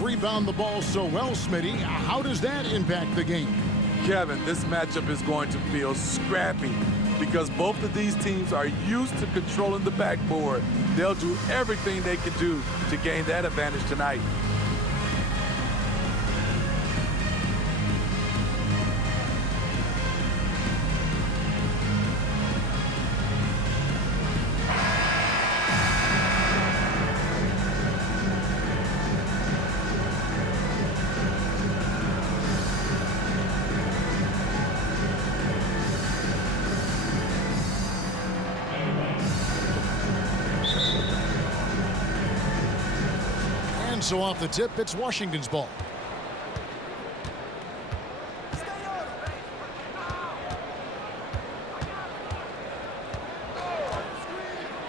Rebound the ball so well, Smitty. How does that impact the game? Kevin, this matchup is going to feel scrappy because both of these teams are used to controlling the backboard. They'll do everything they can do to gain that advantage tonight. So off the tip, it's Washington's ball.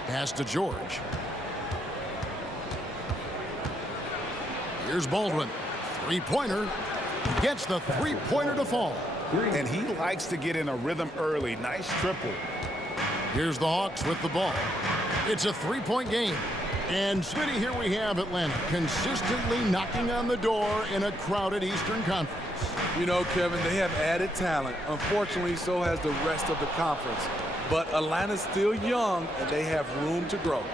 Pass to George. Here's Baldwin. Three-pointer. Gets the three-pointer to fall. And he likes to get in a rhythm early. Nice triple. Here's the Hawks with the ball. It's a three-point game. And, Smitty, here we have Atlanta consistently knocking on the door in a crowded Eastern Conference. You know, Kevin, they have added talent. Unfortunately, so has the rest of the conference. But Atlanta's still young, and they have room to grow.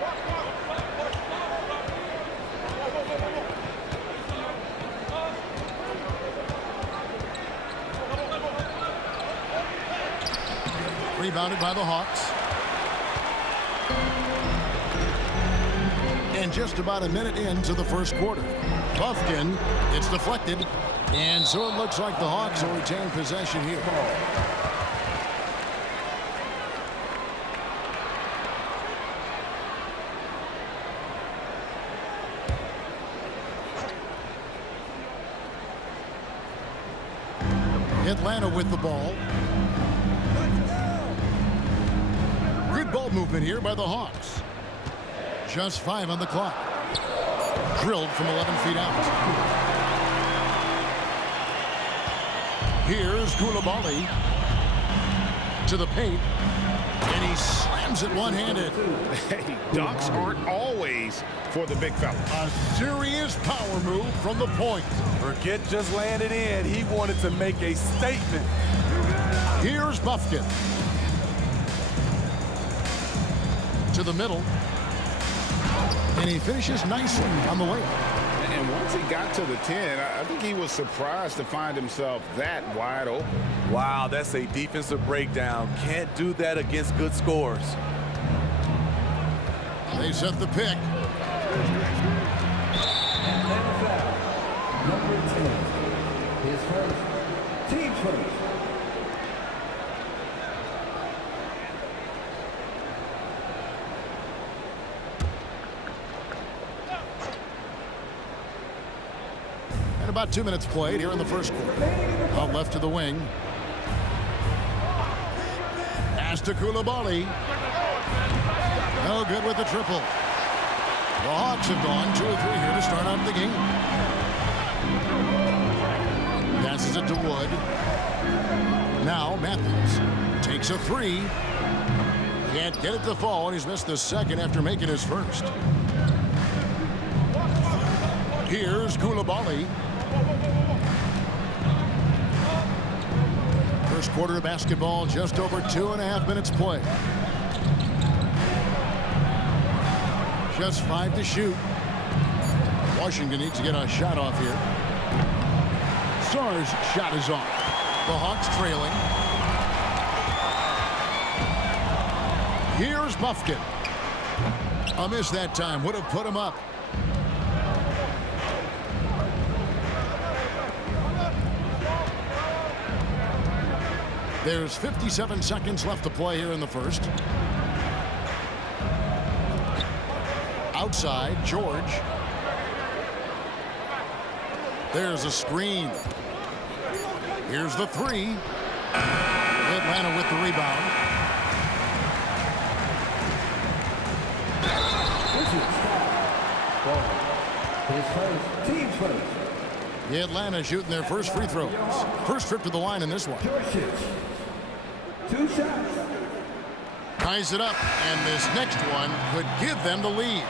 Rebounded by the Hawks. And just about a minute into the first quarter. Buffkin, it's deflected. And so it looks like the Hawks will retain possession here. Atlanta with the ball. Good ball movement here by the Hawks. Just 5 on the clock. Drilled from 11 feet out. Here's Coulibaly to the paint. And he slams it one-handed. Hey, dunks aren't always for the big fella. A serious power move from the point. Forget just laying it in. He wanted to make a statement. Here's Buffkin. To the middle. And he finishes nicely on the way. And once he got to the 10, I think he was surprised to find himself that wide open. Wow, that's a defensive breakdown. Can't do that against good scores. They set the pick. Number 10, his first, team first. About 2 minutes played here in the first quarter. Out left to the wing. Pass to Coulibaly. No good with the triple. The Hawks have gone 2 or 3 here to start out the game. Passes it to Wood. Now Matthews takes a 3. Can't get it to fall, and he's missed the second after making his first. Here's Coulibaly. First quarter of basketball, just over 2.5 minutes play. Just 5 to shoot. Washington needs to get a shot off here. Sarr's shot is off. The Hawks trailing. Here's Buffkin. A miss that time. Would have put him up. There's 57 seconds left to play here in the first. Outside, George. There's a screen. Here's the 3. Atlanta with the rebound. His first, team first. Atlanta shooting their first free throws. First trip to the line in this one. 2 shots. Ties it up, and this next one could give them the lead.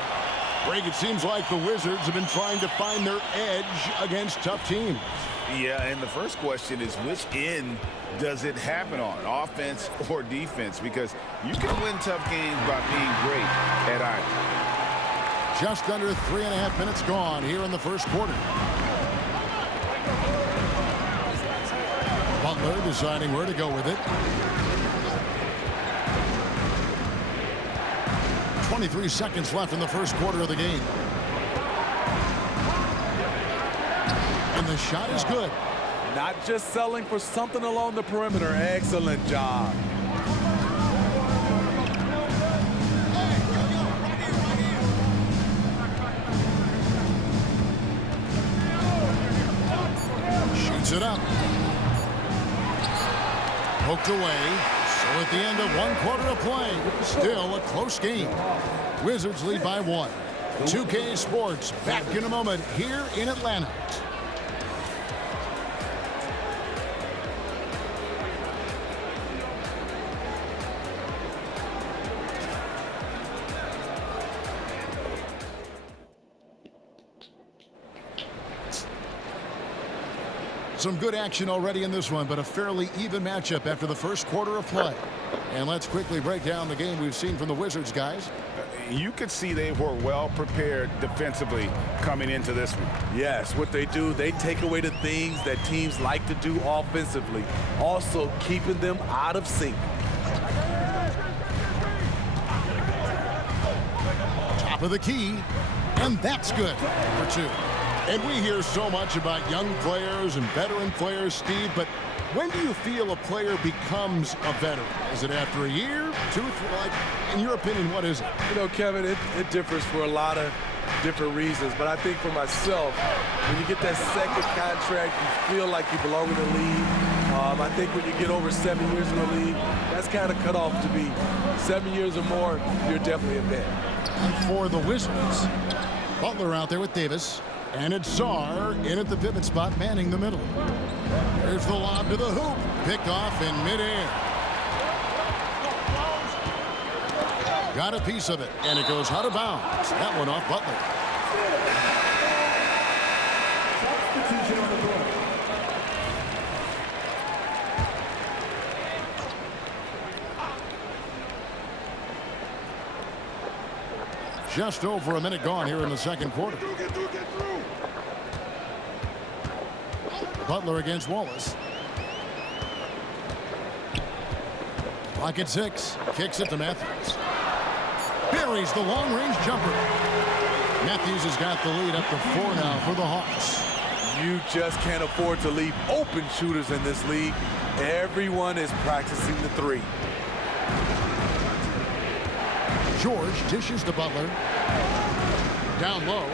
Greg, it seems like the Wizards have been trying to find their edge against tough teams. Yeah, and the first question is, which end does it happen on, offense or defense? Because you can win tough games by being great at either. Just under 3.5 minutes gone here in the first quarter. Butler deciding where to go with it. 23 seconds left in the first quarter of the game. And the shot is good. Not just selling for something along the perimeter. Excellent job. Shoots it up. Poked away. So at the end of 1 quarter of play, still a close game. Wizards lead by 1. 2K Sports back in a moment here in Atlanta. Some good action already in this one, but a fairly even matchup after the first quarter of play. And let's quickly break down the game we've seen from the Wizards, guys. You could see they were well prepared defensively coming into this one. Yes, what they do, they take away the things that teams like to do offensively, also keeping them out of sync. Top of the key, and that's good for 2. And we hear so much about young players and veteran players, Steve, but when do you feel a player becomes a veteran? Is it after a year, 2, 3? Like, in your opinion, what is it? You know, Kevin, it differs for a lot of different reasons, but I think for myself, when you get that second contract, you feel like you belong in the league. I think when you get over 7 years in the league, that's kind of cut off to be 7 years or more, you're definitely a vet. And for the Wizards, Butler out there with Davis. And it's Sarr in at the pivot spot, manning the middle. There's the lob to the hoop. Picked off in midair. Got a piece of it, and it goes out of bounds. That one off Butler. Substitution on the court. Just over a minute gone here in the second quarter. Butler against Wallace. Clock at 6. Kicks it to Matthews. Buries the long-range jumper. Matthews has got the lead up to 4 now for the Hawks. You just can't afford to leave open shooters in this league. Everyone is practicing the 3. George dishes to Butler. Down low.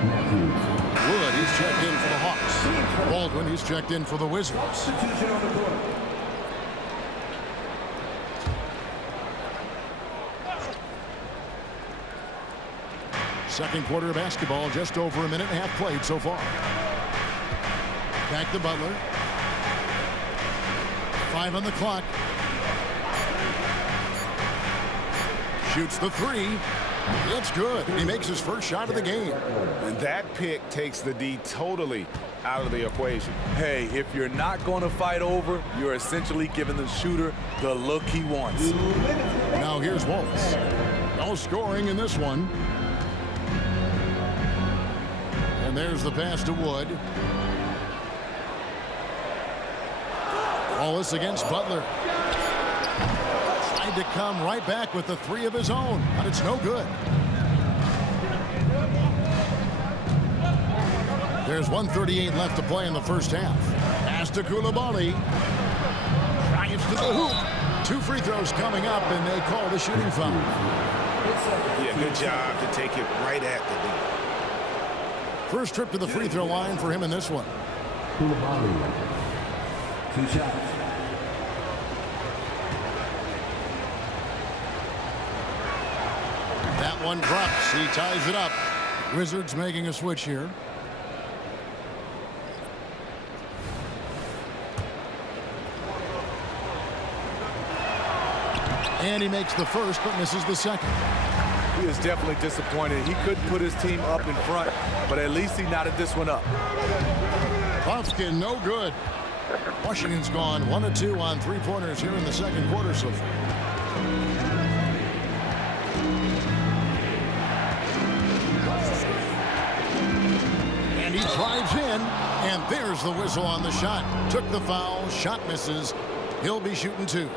Wood, he's checked in for the Hawks. Baldwin, he's checked in for the Wizards. Substitution on the court. Second quarter of basketball, just over a minute and a half played so far. Back to Butler. 5 on the clock. Shoots the 3. It's good. He makes his first shot of the game. And that pick takes the D totally out of the equation. Hey, if you're not going to fight over, you're essentially giving the shooter the look he wants. Now here's Wallace. No scoring in this one. And there's the pass to Wood. Wallace against Butler. Tried to come right back with the 3 of his own, but it's no good. There's 1:38 left to play in the first half. Pass to Coulibaly. Drives to the hoop. 2 free throws coming up, and they call the shooting foul. Yeah, good job to take it right at the D. First trip to the free throw line for him in this one. Coulibaly. 2 shots. That one drops. He ties it up. Wizards making a switch here. And he makes the first but misses the second. He is definitely disappointed. He couldn't put his team up in front, but at least he knotted this one up. Buffkin, no good. Washington's gone 1 of 2 on three-pointers here in the second quarter so far. And he drives in, and there's the whistle on the shot. Took the foul, shot misses. He'll be shooting 2.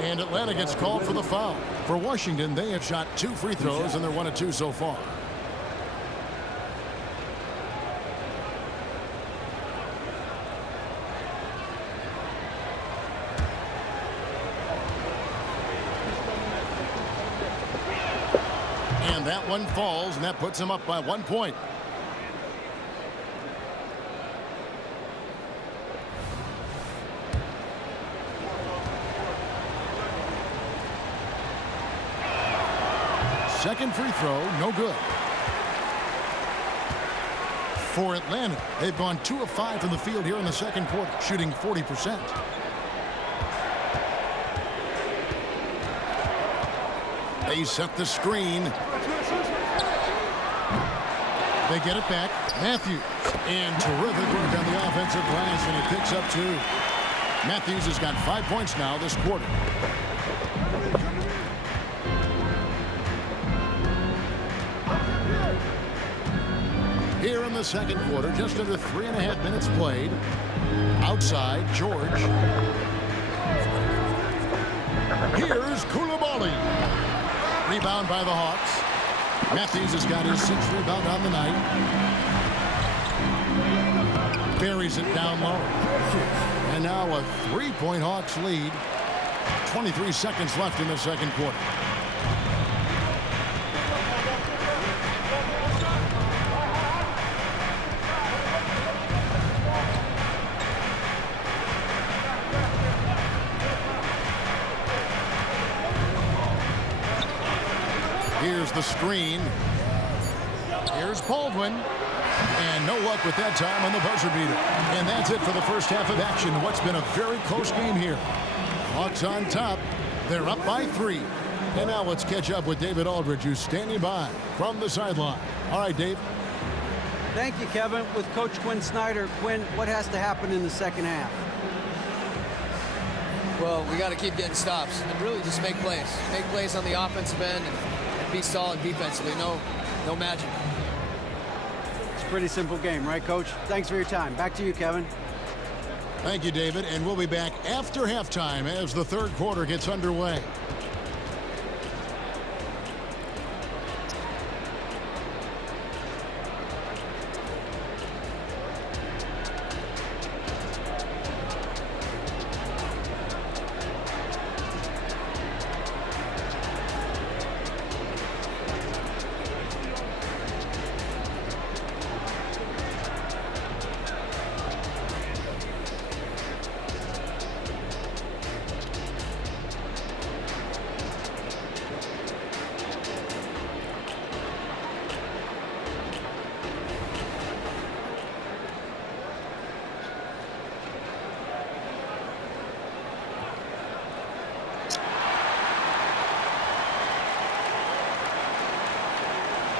And Atlanta gets called for the foul. For Washington, they have shot 2 free throws, and they're 1 of 2 so far. And that one falls, and that puts him up by 1 point. Second free throw, no good. For Atlanta, they've gone 2 of 5 from the field here in the second quarter, shooting 40%. They set the screen. They get it back. Matthews. And terrific work on the offensive glass, and he picks up 2. Matthews has got 5 points now this quarter. Here in the second quarter, just under 3.5 minutes played. Outside, George. Here's Coulibaly. Rebound by the Hawks. Matthews has got his 6th rebound on the night. Buries it down low. And now a 3-point Hawks lead. 23 seconds left in the second quarter. Here's the screen. Here's Baldwin. And no luck with that time on the buzzer beater. And that's it for the first half of action. What's been a very close game here. Hawks on top. They're up by 3. And now let's catch up with David Aldridge, who's standing by from the sideline. All right, Dave. Thank you, Kevin. With Coach Quinn Snyder. Quinn, what has to happen in the second half? Well, we got to keep getting stops and really just make plays. Make plays on the offensive end and be solid defensively. No magic. It's a pretty simple game, right, Coach? Thanks for your time. Back to you, Kevin. Thank you, David. And we'll be back after halftime as the third quarter gets underway.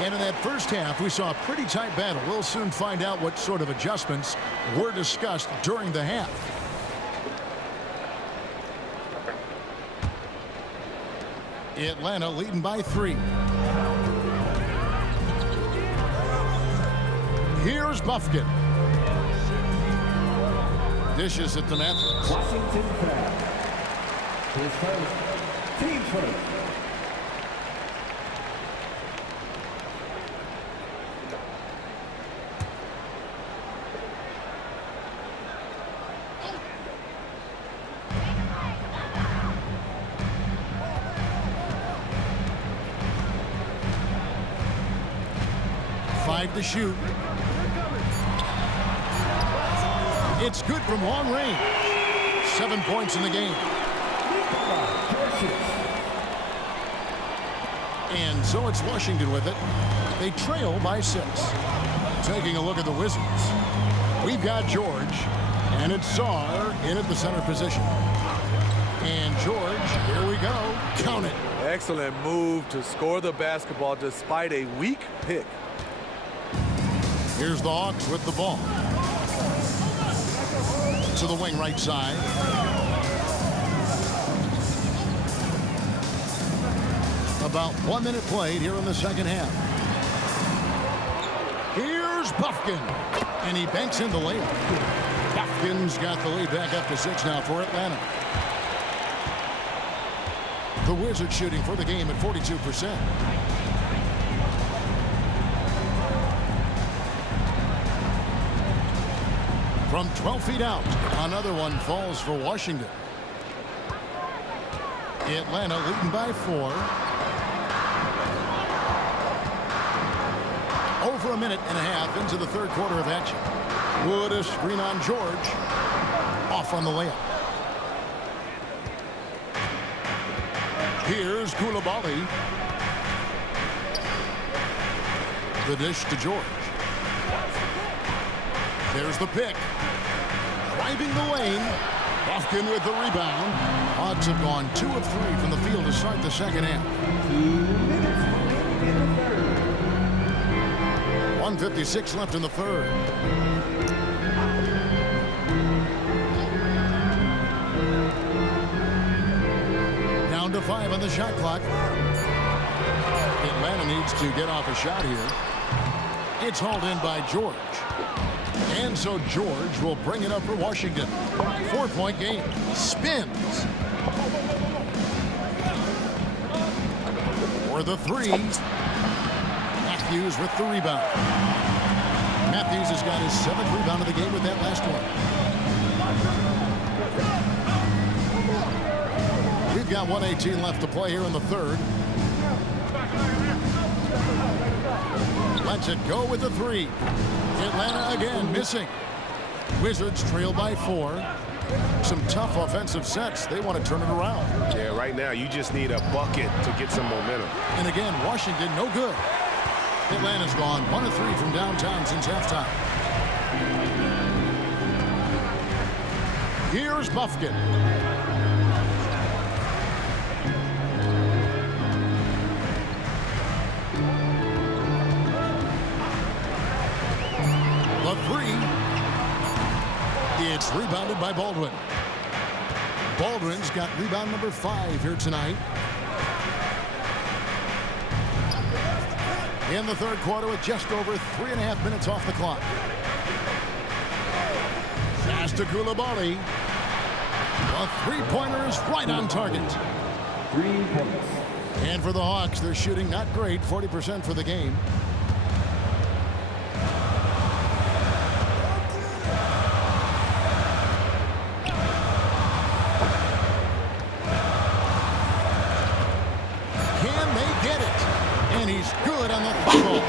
And in that first half, we saw a pretty tight battle. We'll soon find out what sort of adjustments were discussed during the half. Atlanta leading by 3. Here's Buffkin. Dishes it to Matthews. Washington foul. His first, team first. To shoot. It's good from long range. 7 points in the game. And so it's Washington with it. They trail by 6. Taking a look at the Wizards. We've got George, and it's Sarr in at the center position. And George Here we go. Count it. Excellent move to score the basketball despite a weak pick. Here's the Hawks with the ball. To the wing right side. About 1 minute played here in the second half. Here's Bufkin. And he banks in the layup. Bufkin's got the lead back up to 6 now for Atlanta. The Wizards shooting for the game at 42%. From 12 feet out, another one falls for Washington. Atlanta leading by 4. Over a minute and a half into the third quarter of action. Wood a screen on George. Off on the layup. Here's Coulibaly. The dish to George. There's the pick. Driving the lane. Bufkin with the rebound. Hawks have gone 2 of 3 from the field to start the second half. 1:56 left in the third. Down to 5 on the shot clock. Atlanta needs to get off a shot here. It's hauled in by George. And so George will bring it up for Washington. 4-point game. Spins. For the 3. Matthews with the rebound. Matthews has got his 7th rebound of the game with that last one. We've got 1:18 left to play here in the third. Lets it go with the 3. Atlanta again missing. Wizards trail by 4. Some tough offensive sets. They want to turn it around. Yeah, right now you just need a bucket to get some momentum. And again, Washington no good. Atlanta's gone 1 of 3 from downtown since halftime. Here's Bufkin. The 3. It's rebounded by Baldwin. Baldwin's got rebound number 5 here tonight. In the third quarter with just over 3.5 minutes off the clock. Pass to Coulibaly. The three-pointer is right on target. 3 points. And for the Hawks, they're shooting not great, 40% for the game. Can they get it? And he's good on the ball.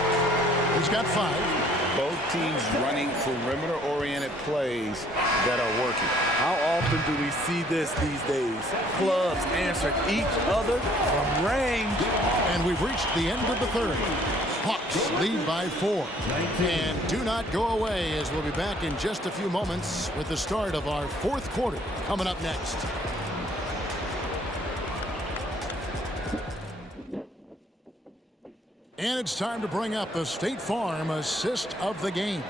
He's got 5. Both teams running perimeter-oriented plays that are working. How often do we see this these days? Clubs answering each other from range. And we've reached the end of the third. Hawks lead by 4. And do not go away, as we'll be back in just a few moments with the start of our fourth quarter coming up next. And it's time to bring up the State Farm assist of the game.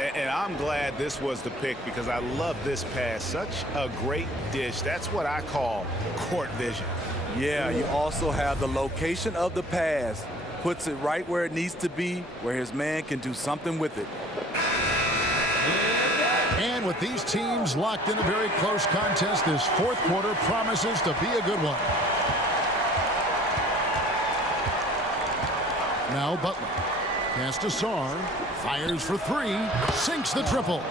And I'm glad this was the pick because I love this pass. Such a great dish. That's what I call court vision. Yeah, you also have the location of the pass. Puts it right where it needs to be, where his man can do something with it. And with these teams locked in a very close contest, this fourth quarter promises to be a good one. Now Butler. Pass to Sarr. Fires for 3. Sinks the triple.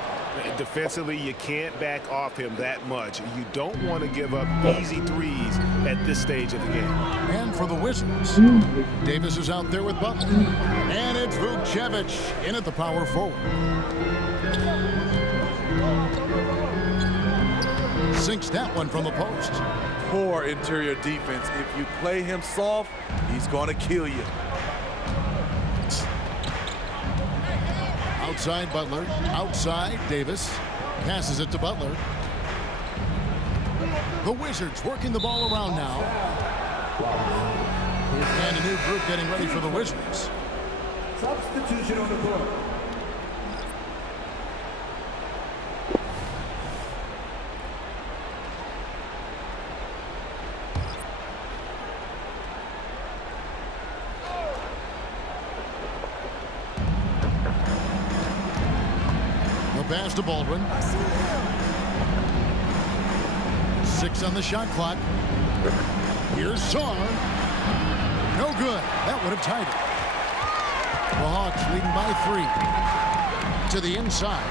Defensively, you can't back off him that much. You don't want to give up easy threes at this stage of the game. And for the Wizards, Davis is out there with Butler. And it's Vukcevic in at the power forward. Sinks that one from the post. Poor interior defense. If you play him soft, he's going to kill you. Outside Butler. Outside Davis. Passes it to Butler. The Wizards working the ball around now. And a new group getting ready for the Wizards. Substitution on the court. Pass to Baldwin. 6 on the shot clock. Here's Sarr. No good. That would have tied it. The Hawks leading by 3. To the inside.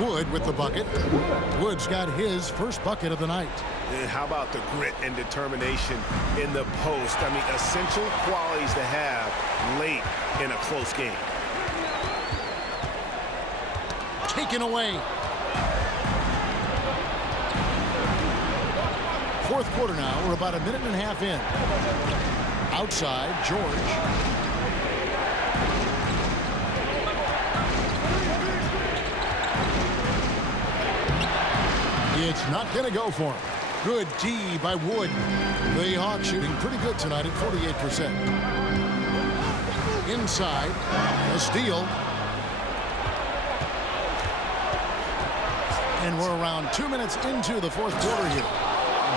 Wood with the bucket. Wood's got his first bucket of the night. And how about the grit and determination in the post? I mean, essential qualities to have late in a close game. Taken away. Fourth quarter now. We're about a minute and a half in. Outside, George. It's not going to go for him. Good D by Wood. The Hawks shooting pretty good tonight at 48%. Inside, a steal. And we're around 2 minutes into the fourth quarter here.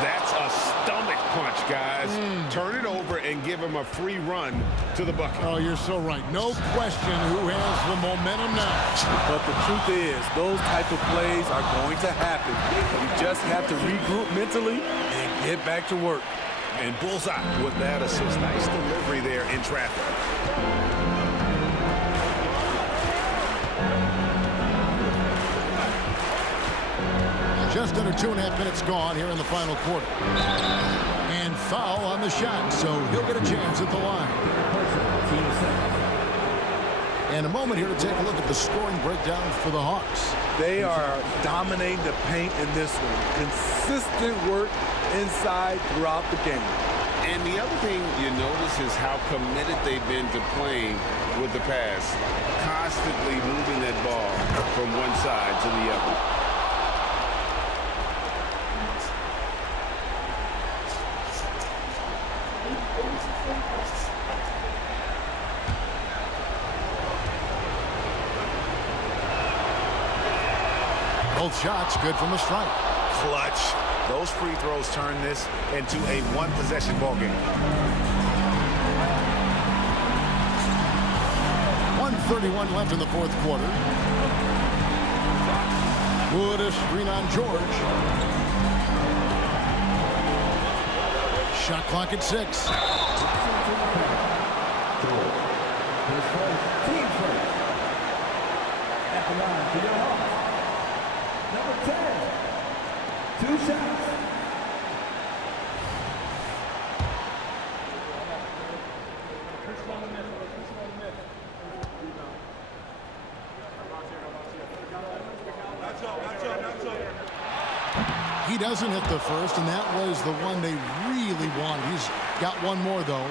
That's a stomach punch, guys. Turn it over and give him a free run to the bucket. Oh, you're so right. No question who has the momentum now. But the truth is, those type of plays are going to happen. You just have to regroup mentally and get back to work. And bullseye with that assist. Nice delivery there in traffic. Just under 2.5 minutes gone here in the final quarter. And foul on the shot, so he'll get a chance at the line. And a moment here to take a look at the scoring breakdown for the Hawks. They are dominating the paint in this one. Consistent work inside throughout the game. And the other thing you notice is how committed they've been to playing with the pass. Constantly moving that ball from one side to the other. Both shots good from the strike. Clutch. Those free throws turn this into a one-possession ball game. 1:31 left in the fourth quarter. Wood a screen on George. Shot clock at 6. His first, team first. At the line for your Hawks. Number 10. 2 shots. He doesn't hit the first, and that was the one they really wanted. He's got one more, though.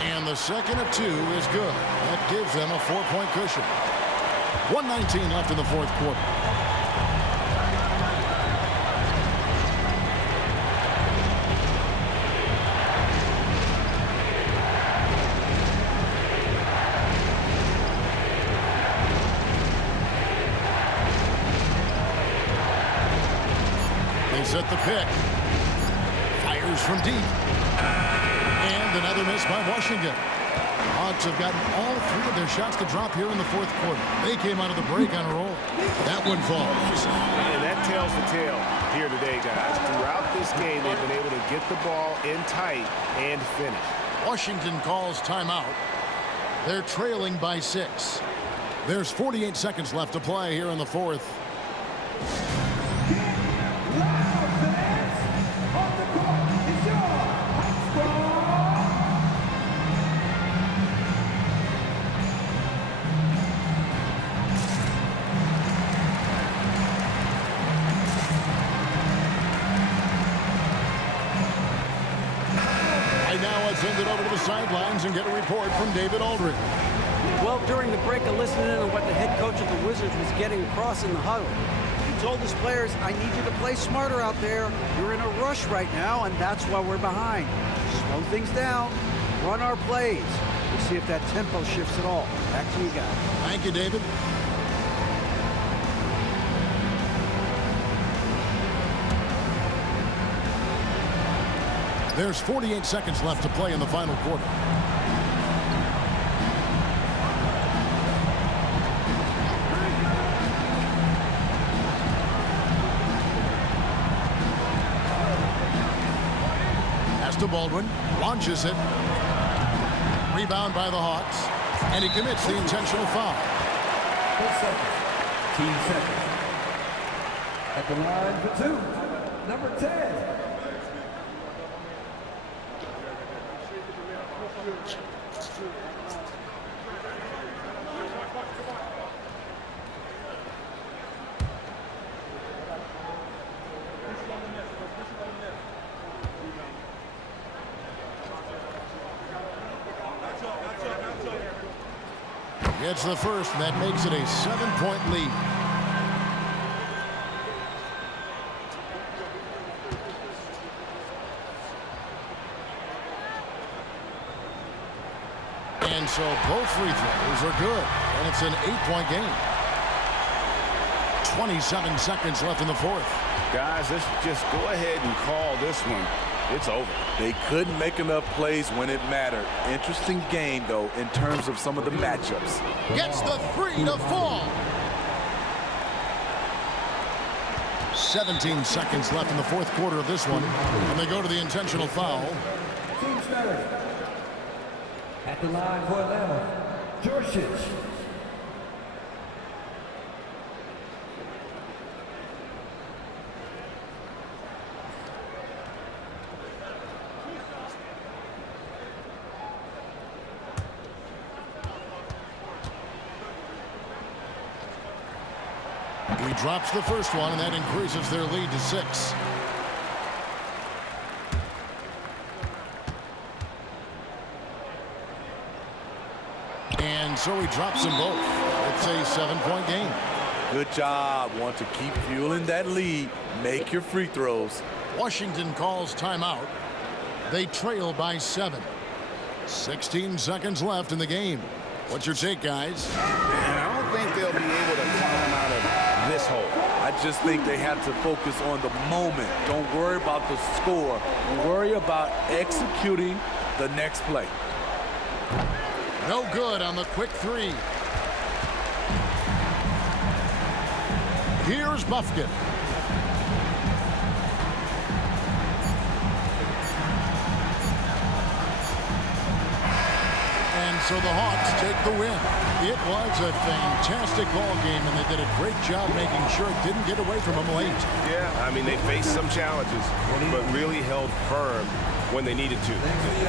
And the second of 2 is good. That gives them a 4-point cushion. 1:19 left in the fourth quarter. They set the pick. Fires from deep. And another miss by Washington. Hawks have gotten all 3 of their shots to drop here in the fourth quarter. They came out of the break on a roll. That one falls. And that tells the tale here today, guys. Throughout this game, they've been able to get the ball in tight and finish. Washington calls timeout. They're trailing by 6. There's 48 seconds left to play here in the fourth. Sends it over to the sidelines and get a report from David Aldridge. Well, during the break, I listened in on what the head coach of the Wizards was getting across in the huddle. He told his players, I need you to play smarter out there. You're in a rush right now, and that's why we're behind. Slow things down, run our plays. We'll see if that tempo shifts at all. Back to you guys. Thank you, David. There's 48 seconds left to play in the final quarter. Pass to Baldwin, launches it. Rebound by the Hawks, and he commits the intentional foul. 4 seconds. Team seconds. At the line for two, number 10. Gets the first, and that makes it a 7-point lead. And so both free throws are good, and it's an 8-point game. 27 seconds left in the fourth. Guys, let's just go ahead and call this one. It's over. They couldn't make enough plays when it mattered. Interesting game, though, in terms of some of the matchups. Gets the three to fall. 17 seconds left in the fourth quarter of this one, and they go to the intentional foul. Team started. At the line for Atlanta, Djuricic. He drops the first one, and that increases their lead to 6. And so he drops them both. It's a 7-point game. Good job. Want to keep fueling that lead. Make your free throws. Washington calls timeout. They trail by 7. 16 seconds left in the game. What's your take, guys? And I don't think they'll be able to climb out of this hole. I just think they have to focus on the moment. Don't worry about the score. Worry about executing the next play. No good on the quick three. Here's Bufkin. And so the Hawks take the win. It was a fantastic ball game, and they did a great job making sure it didn't get away from them late. Yeah, I mean, they faced some challenges, but really held firm when they needed to.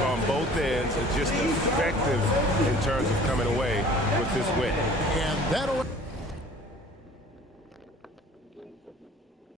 On both ends, and just effective in terms of coming away with this win. And that'll